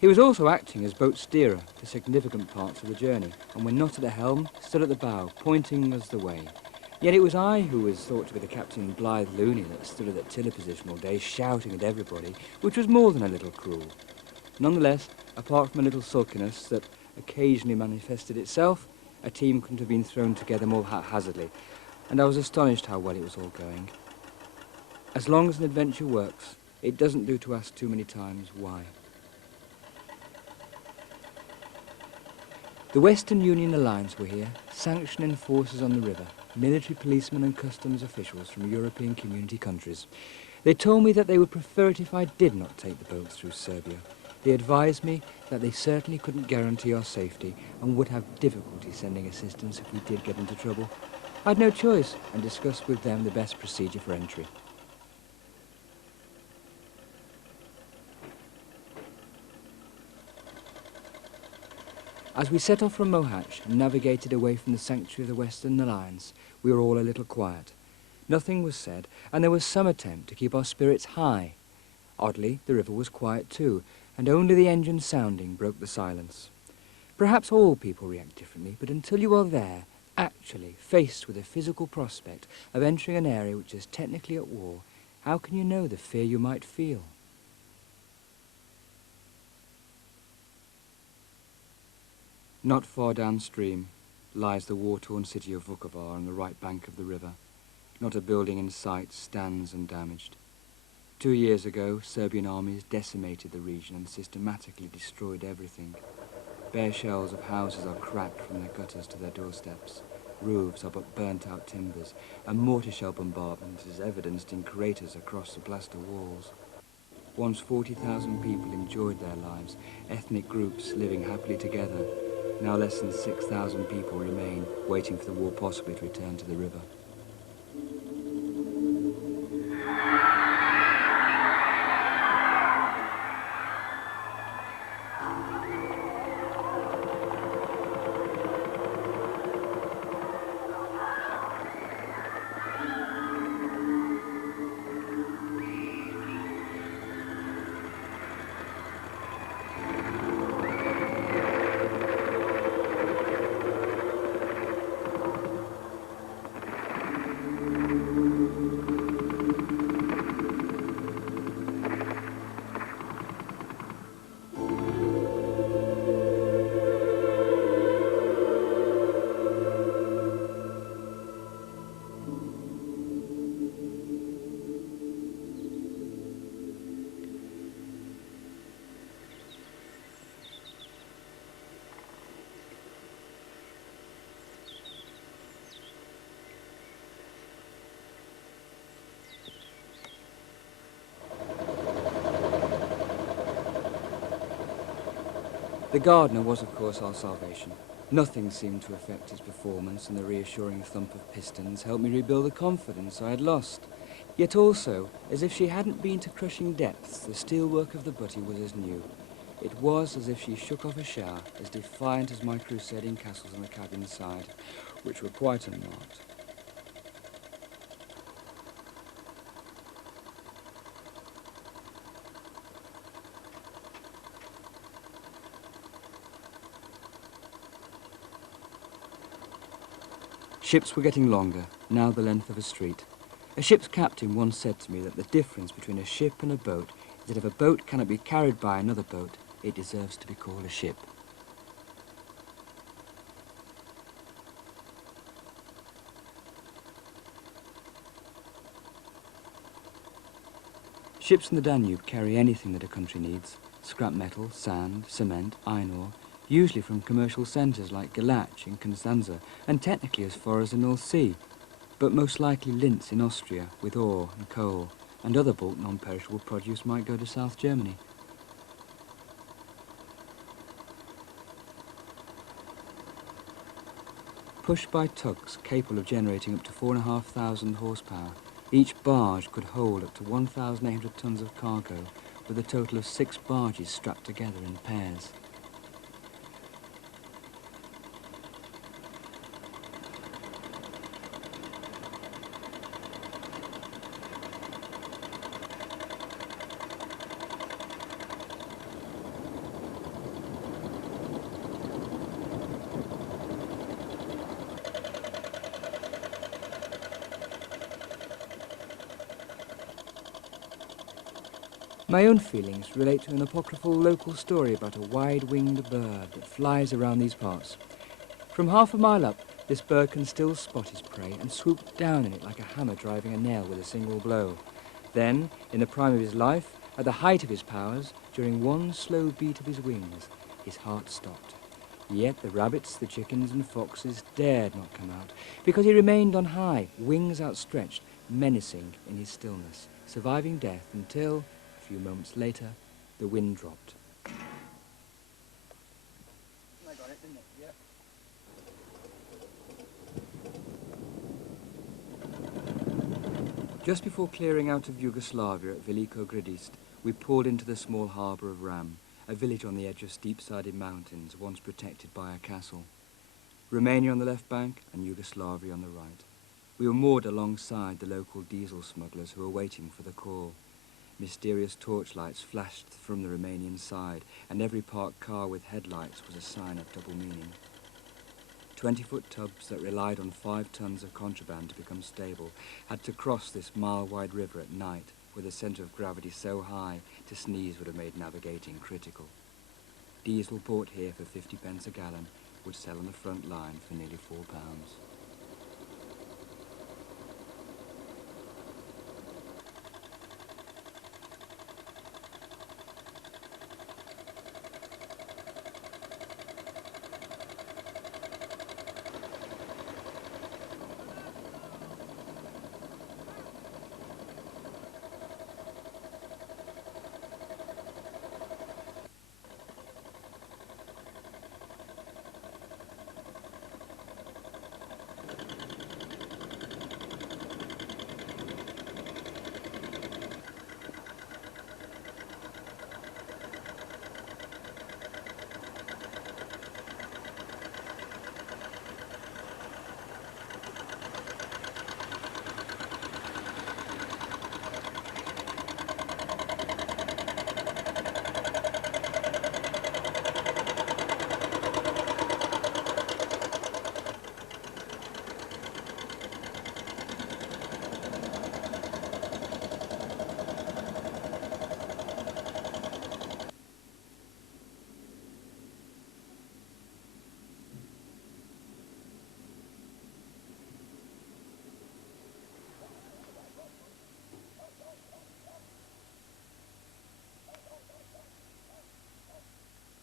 He was also acting as boat steerer for significant parts of the journey, and when not at the helm, stood at the bow, pointing us the way. Yet it was I who was thought to be the Captain Blythe Looney that stood at the tiller position all day, shouting at everybody, which was more than a little cruel. Nonetheless, apart from a little sulkiness that occasionally manifested itself, a team couldn't have been thrown together more haphazardly, and I was astonished how well it was all going. As long as an adventure works, it doesn't do to ask too many times why. The Western Union Alliance were here, sanctioning forces on the river, military policemen and customs officials from European community countries. They told me that they would prefer it if I did not take the boat through Serbia. They advised me that they certainly couldn't guarantee our safety and would have difficulty sending assistance if we did get into trouble. I had no choice and discussed with them the best procedure for entry. As we set off from Mohatch and navigated away from the sanctuary of the Western Alliance, we were all a little quiet. Nothing was said, and there was some attempt to keep our spirits high. Oddly, the river was quiet too, and only the engine sounding broke the silence. Perhaps all people react differently, but until you are there, actually faced with the physical prospect of entering an area which is technically at war, how can you know the fear you might feel? Not far downstream lies the war-torn city of Vukovar on the right bank of the river. Not a building in sight stands undamaged. 2 years ago, Serbian armies decimated the region and systematically destroyed everything. Bare shells of houses are cracked from their gutters to their doorsteps. Roofs are but burnt-out timbers, and mortar shell bombardment is evidenced in craters across the plaster walls. Once 40,000 people enjoyed their lives, ethnic groups living happily together. Now less than 6,000 people remain, waiting for the war possibly to return to the river. The gardener was, of course, our salvation. Nothing seemed to affect his performance, and the reassuring thump of pistons helped me rebuild the confidence I had lost. Yet also, as if she hadn't been to crushing depths, the steelwork of the butty was as new. It was as if she shook off a shower, as defiant as my crusading castles on the cabin side, which were quite unmarked. Ships were getting longer, now the length of a street. A ship's captain once said to me that the difference between a ship and a boat is that if a boat cannot be carried by another boat, it deserves to be called a ship. Ships in the Danube carry anything that a country needs: scrap metal, sand, cement, iron ore, usually from commercial centres like Galatch in Constanza, and technically as far as the North Sea, but most likely Linz in Austria with ore and coal, and other bulk non-perishable produce might go to South Germany. Pushed by tugs capable of generating up to 4,500 horsepower, each barge could hold up to 1,800 tons of cargo, with a total of 6 barges strapped together in pairs. My own feelings relate to an apocryphal local story about a wide-winged bird that flies around these parts. From half a mile up, this bird can still spot his prey and swoop down on it like a hammer driving a nail with a single blow. Then, in the prime of his life, at the height of his powers, during one slow beat of his wings, his heart stopped. Yet the rabbits, the chickens and foxes dared not come out, because he remained on high, wings outstretched, menacing in his stillness, surviving death until, a few moments later, the wind dropped. I got it, didn't it? Yep. Just before clearing out of Yugoslavia at Veliko Gradište, we pulled into the small harbour of Ram, a village on the edge of steep-sided mountains, once protected by a castle. Romania on the left bank and Yugoslavia on the right. We were moored alongside the local diesel smugglers who were waiting for the call. Mysterious torchlights flashed from the Romanian side, and every parked car with headlights was a sign of double meaning. 20-foot tubs that relied on 5 tons of contraband to become stable had to cross this mile-wide river at night with a centre of gravity so high to sneeze would have made navigating critical. Diesel bought here for 50 pence a gallon would sell on the front line for nearly £4.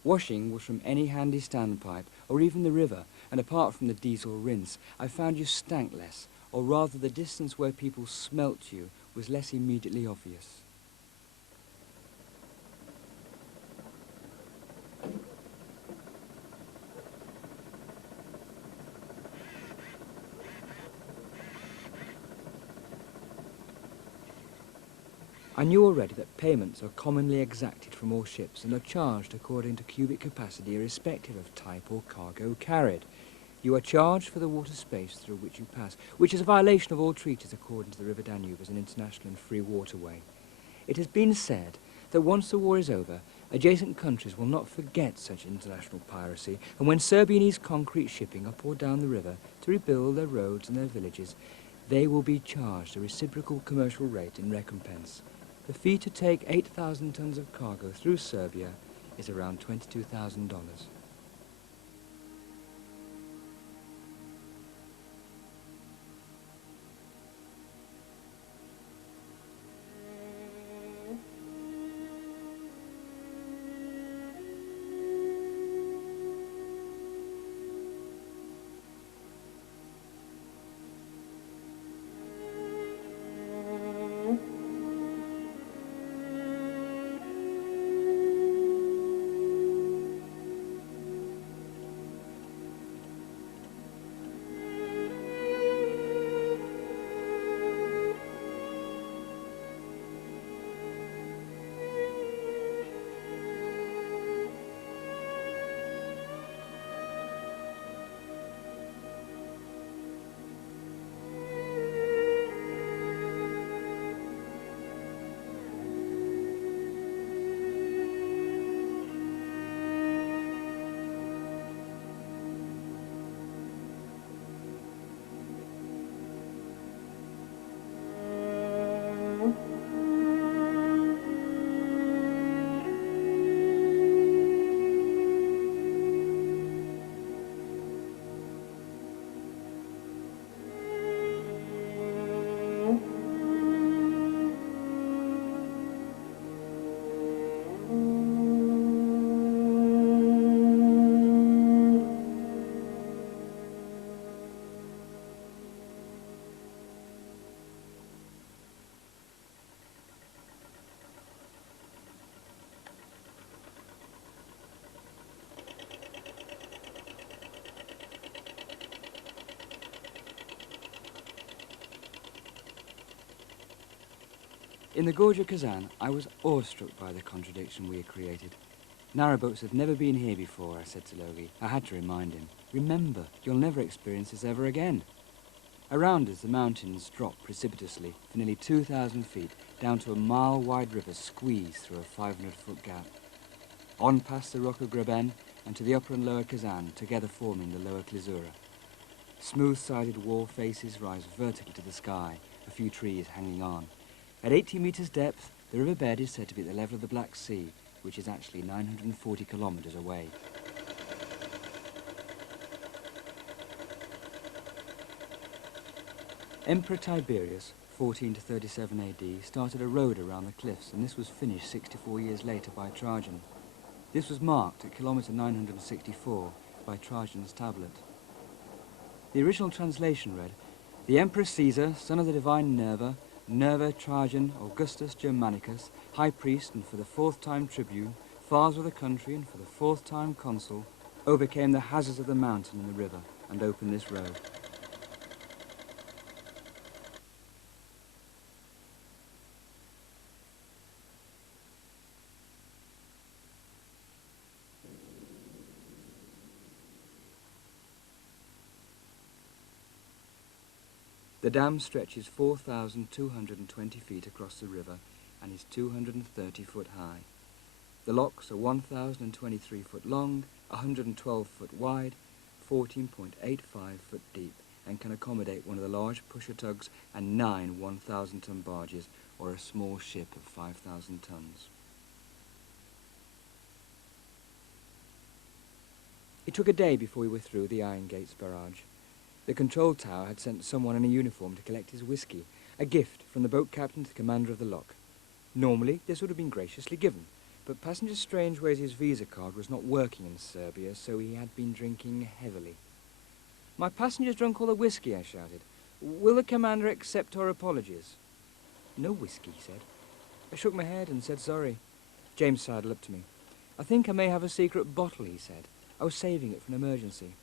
Washing was from any handy standpipe or even the river, and apart from the diesel rinse, I found you stank less, or rather the distance where people smelt you was less immediately obvious. I knew already that payments are commonly exacted from all ships and are charged according to cubic capacity irrespective of type or cargo carried. You are charged for the water space through which you pass, which is a violation of all treaties according to the River Danube as an international and free waterway. It has been said that once the war is over, adjacent countries will not forget such international piracy, and when Serbia needs concrete shipping up or down the river to rebuild their roads and their villages, they will be charged a reciprocal commercial rate in recompense. The fee to take 8,000 tons of cargo through Serbia is around $22,000. In the gorge of Kazan, I was awestruck by the contradiction we had created. Narrowboats had never been here before, I said to Logie. I had to remind him. Remember, you'll never experience this ever again. Around us, the mountains dropped precipitously for nearly 2,000 feet down to a mile-wide river squeezed through a 500-foot gap. On past the rock of Graben and to the upper and lower Kazan, together forming the lower Klizura. Smooth-sided wall faces rise vertically to the sky, a few trees hanging on. At 80 meters depth, the riverbed is said to be at the level of the Black Sea, which is actually 940 kilometers away. Emperor Tiberius, 14 to 37 AD, started a road around the cliffs, and this was finished 64 years later by Trajan. This was marked at kilometer 964 by Trajan's tablet. The original translation read, "The Emperor Caesar, son of the divine Nerva, Nerva Trajan Augustus Germanicus, high priest and for the 4th time tribune, father of the country and for the 4th time consul, overcame the hazards of the mountain and the river and opened this road." The dam stretches 4,220 feet across the river and is 230 foot high. The locks are 1,023 foot long, 112 foot wide, 14.85 foot deep, and can accommodate one of the large pusher tugs and 9 1,000-ton barges, or a small ship of 5,000 tons. It took a day before we were through the Iron Gates barrage. The control tower had sent someone in a uniform to collect his whiskey, a gift from the boat captain to the commander of the lock. Normally, this would have been graciously given, but Passenger Strangeways' visa card was not working in Serbia, so he had been drinking heavily. "My passenger's drunk all the whiskey," I shouted. "Will the commander accept our apologies?" "No whiskey," he said. I shook my head and said sorry. James sidled up to me. "I think I may have a secret bottle," he said. "I was saving it for an emergency."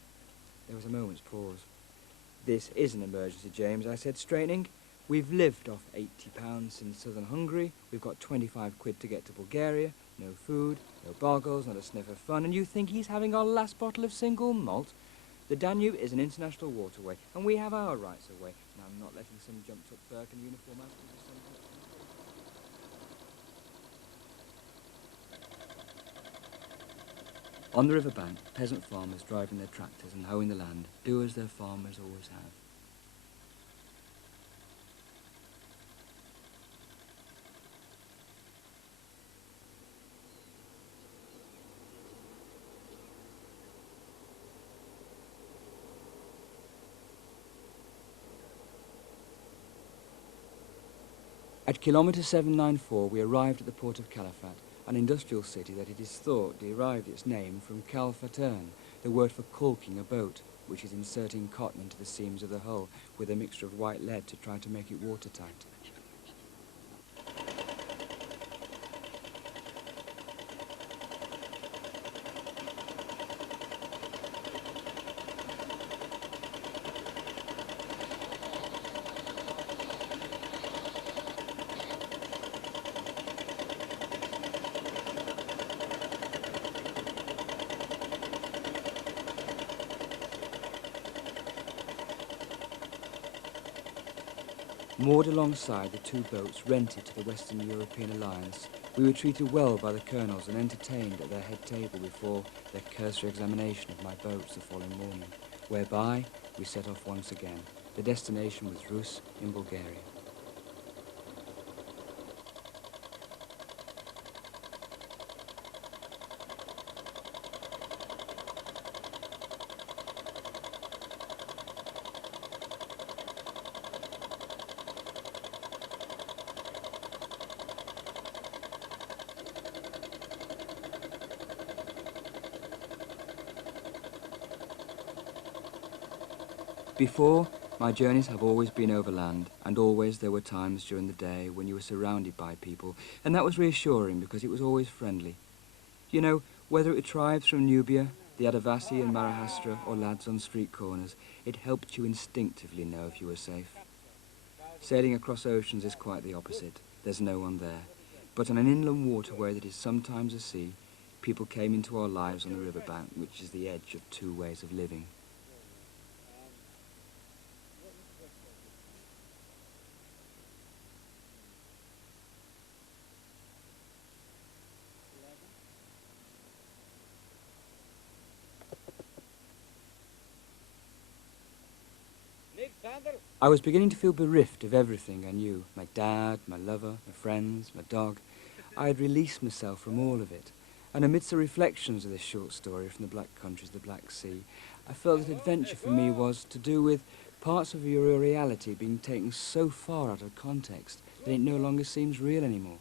There was a moment's pause. "This is an emergency, James," I said, straightening. "We've lived off £80 since southern Hungary. We've got 25 quid to get to Bulgaria. No food, no boggles, not a sniff of fun. And you think he's having our last bottle of single malt? The Danube is an international waterway, and we have our rights of way. And I'm not letting some jumped-up Burke in uniform out to some... On the riverbank, peasant farmers driving their tractors and hoeing the land do as their farmers always have. At kilometre 794 we arrived at the port of Calafat, an industrial city that it is thought derived its name from calfatern, the word for caulking a boat, which is inserting cotton into the seams of the hull with a mixture of white lead to try to make it watertight. Moored alongside the 2 boats rented to the Western European Alliance, we were treated well by the colonels and entertained at their head table before their cursory examination of my boats the following morning, whereby we set off once again. The destination was Rus in Bulgaria. Before, my journeys have always been overland, and always there were times during the day when you were surrounded by people, and that was reassuring because it was always friendly. You know, whether it were tribes from Nubia, the Adivasi and Maharashtra, or lads on street corners, it helped you instinctively know if you were safe. Sailing across oceans is quite the opposite. there's no one there. But on an inland waterway that is sometimes a sea, people came into our lives on the riverbank, which is the edge of two ways of living. I was beginning to feel bereft of everything I knew. My dad, my lover, my friends, my dog. I had released myself from all of it. And amidst the reflections of this short story from the Black Countries, the Black Sea, I felt that adventure for me was to do with parts of your reality being taken so far out of context that it no longer seems real anymore.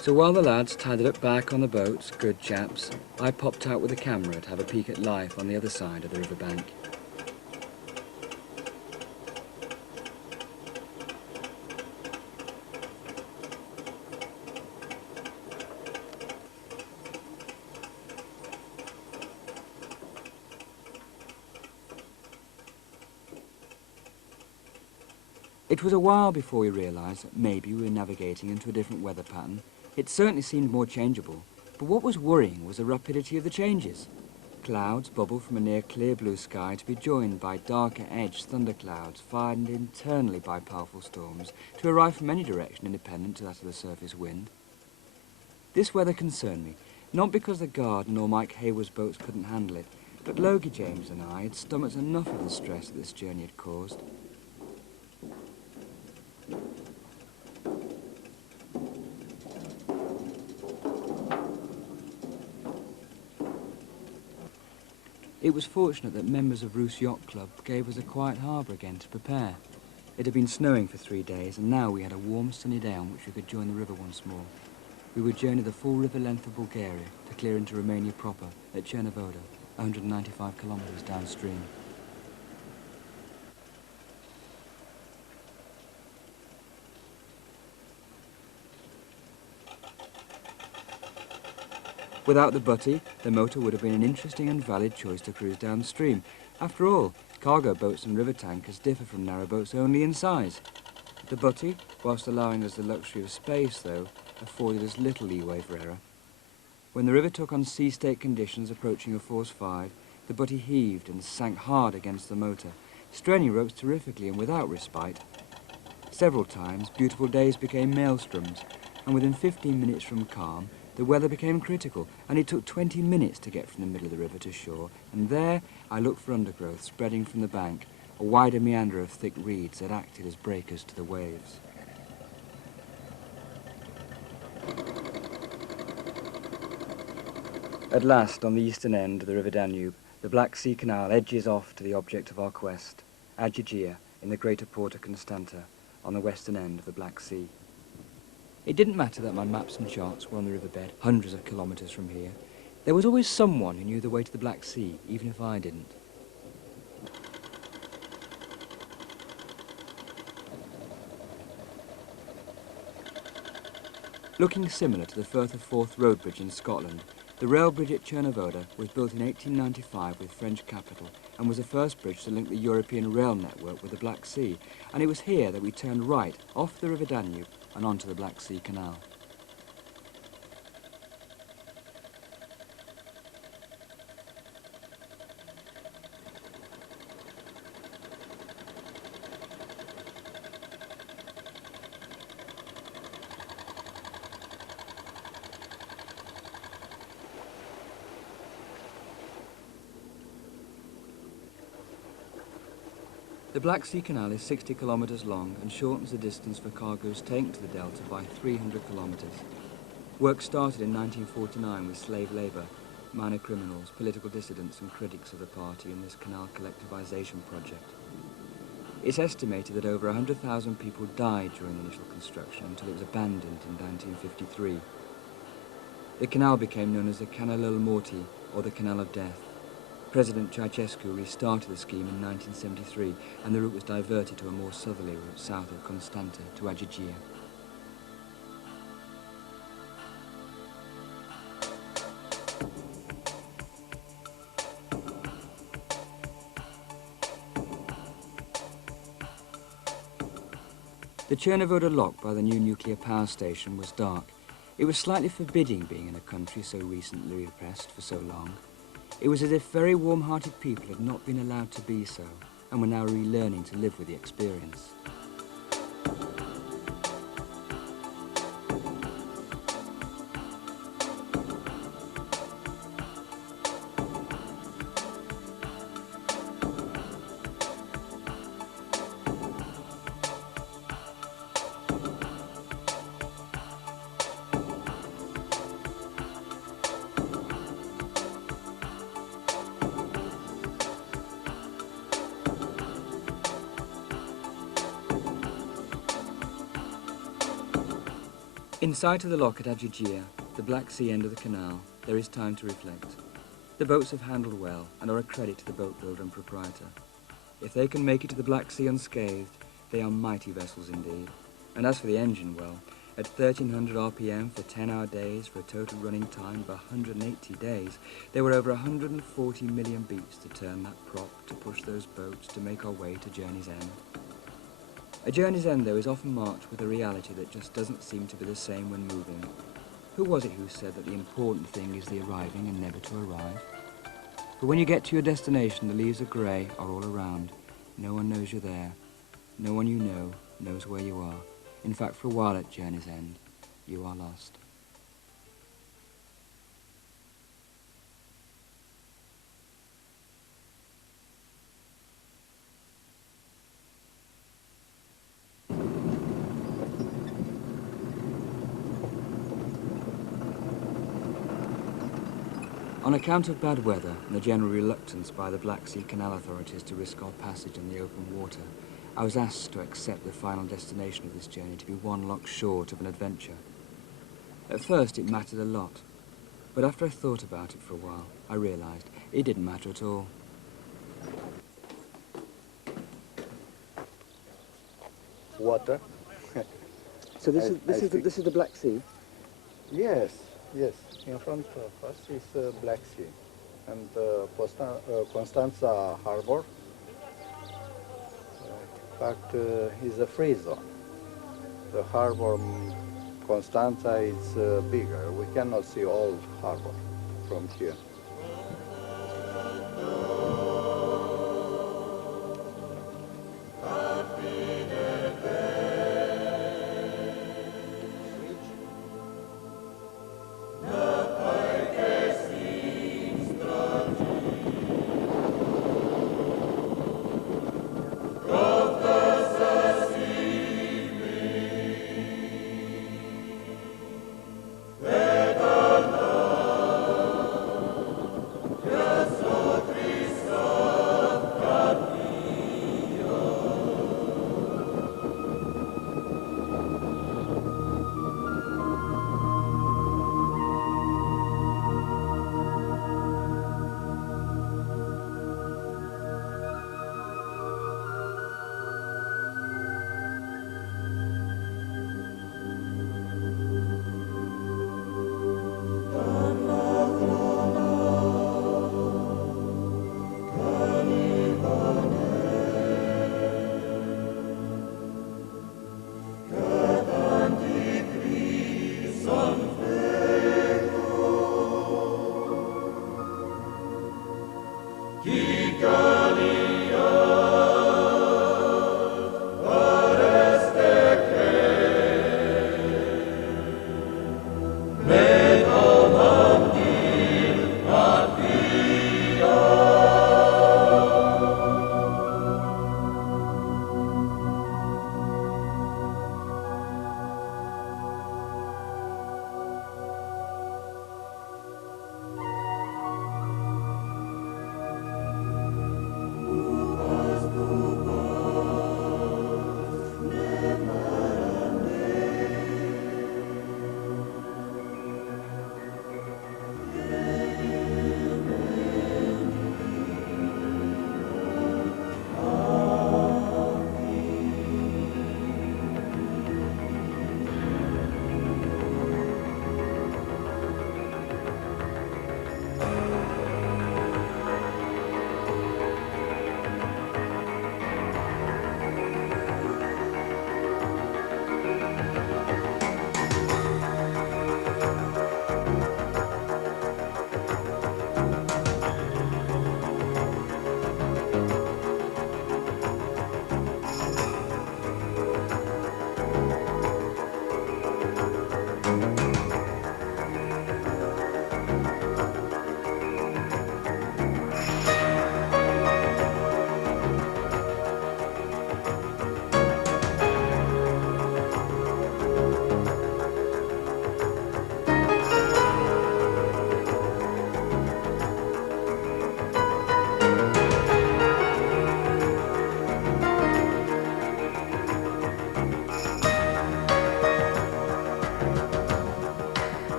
So while the lads tidied up back on the boats, good chaps, I popped out with a camera to have a peek at life on the other side of the riverbank. It was a while before we realised that maybe we were navigating into a different weather pattern. It certainly seemed more changeable, but what was worrying was the rapidity of the changes. Clouds bubbled from a near clear blue sky to be joined by darker edged thunderclouds fired internally by powerful storms to arrive from any direction independent to that of the surface wind. This weather concerned me, not because the Guard nor Mike Hayward's boats couldn't handle it, but Logie James and I had stomached enough of the stress that this journey had caused. It was fortunate that members of Roos Yacht Club gave us a quiet harbour again to prepare. It had been snowing for 3 days, and now we had a warm sunny day on which we could join the river once more. We would journey the full river length of Bulgaria to clear into Romania proper at Chernovoda, 195 kilometres downstream. Without the butty, the motor would have been an interesting and valid choice to cruise downstream. After all, cargo boats and river tankers differ from narrowboats only in size. The butty, whilst allowing us the luxury of space, though, afforded us little leeway for error. When the river took on sea state conditions approaching a force 5, the butty heaved and sank hard against the motor, straining ropes terrifically and without respite. Several times, beautiful days became maelstroms, and within 15 minutes from calm, the weather became critical, and it took 20 minutes to get from the middle of the river to shore, and there I looked for undergrowth spreading from the bank, a wider meander of thick reeds that acted as breakers to the waves. At last, on the eastern end of the River Danube, the Black Sea Canal edges off to the object of our quest, Ajaccia, in the greater port of Constanta, on the western end of the Black Sea. It didn't matter that my maps and charts were on the riverbed, hundreds of kilometres from here. There was always someone who knew the way to the Black Sea, even if I didn't. Looking similar to the Firth of Forth road bridge in Scotland, the rail bridge at Chernovoda was built in 1895 with French capital and was the first bridge to link the European rail network with the Black Sea, and it was here that we turned right off the River Danube and onto the Black Sea Canal. The Black Sea Canal is 60 kilometres long and shortens the distance for cargoes taken to the Delta by 300 kilometres. Work started in 1949 with slave labour, minor criminals, political dissidents and critics of the party in this canal collectivisation project. It's estimated that over 100,000 people died during the initial construction until it was abandoned in 1953. The canal became known as the Canalul Morti, or the Canal of Death. President Ceausescu restarted the scheme in 1973, and the route was diverted to a more southerly route south of Constanta to Ajaccio. The Cernavodă lock by the new nuclear power station was dark. It was slightly forbidding being in a country so recently repressed for so long. It was as if very warm-hearted people had not been allowed to be so, and were now relearning to live with the experience. In sight of the lock at Ajaccio, the Black Sea end of the canal, there is time to reflect. The boats have handled well and are a credit to the boat builder and proprietor. If they can make it to the Black Sea unscathed, they are mighty vessels indeed. And as for the engine, well, at 1300 RPM for 10-hour days for a total running time of 180 days, there were over 140 million beats to turn that prop to push those boats to make our way to Journey's End. A journey's end, though, is often marked with a reality that just doesn't seem to be the same when moving. Who was it who said that the important thing is the arriving and never to arrive? But when you get to your destination, the leaves of grey are all around. No one knows you're there. No one you know knows where you are. In fact, for a while at Journey's End, you are lost. On account of bad weather and the general reluctance by the Black Sea Canal authorities to risk our passage in the open water, I was asked to accept the final destination of this journey to be one lock short of an adventure. At first it mattered a lot, but after I thought about it for a while, I realized it didn't matter at all. Water. So this is the Black Sea? Yes, yes. In front of us is Black Sea and Constanța harbor. In fact, is a free zone. The harbor Constanța is bigger. We cannot see all harbor from here.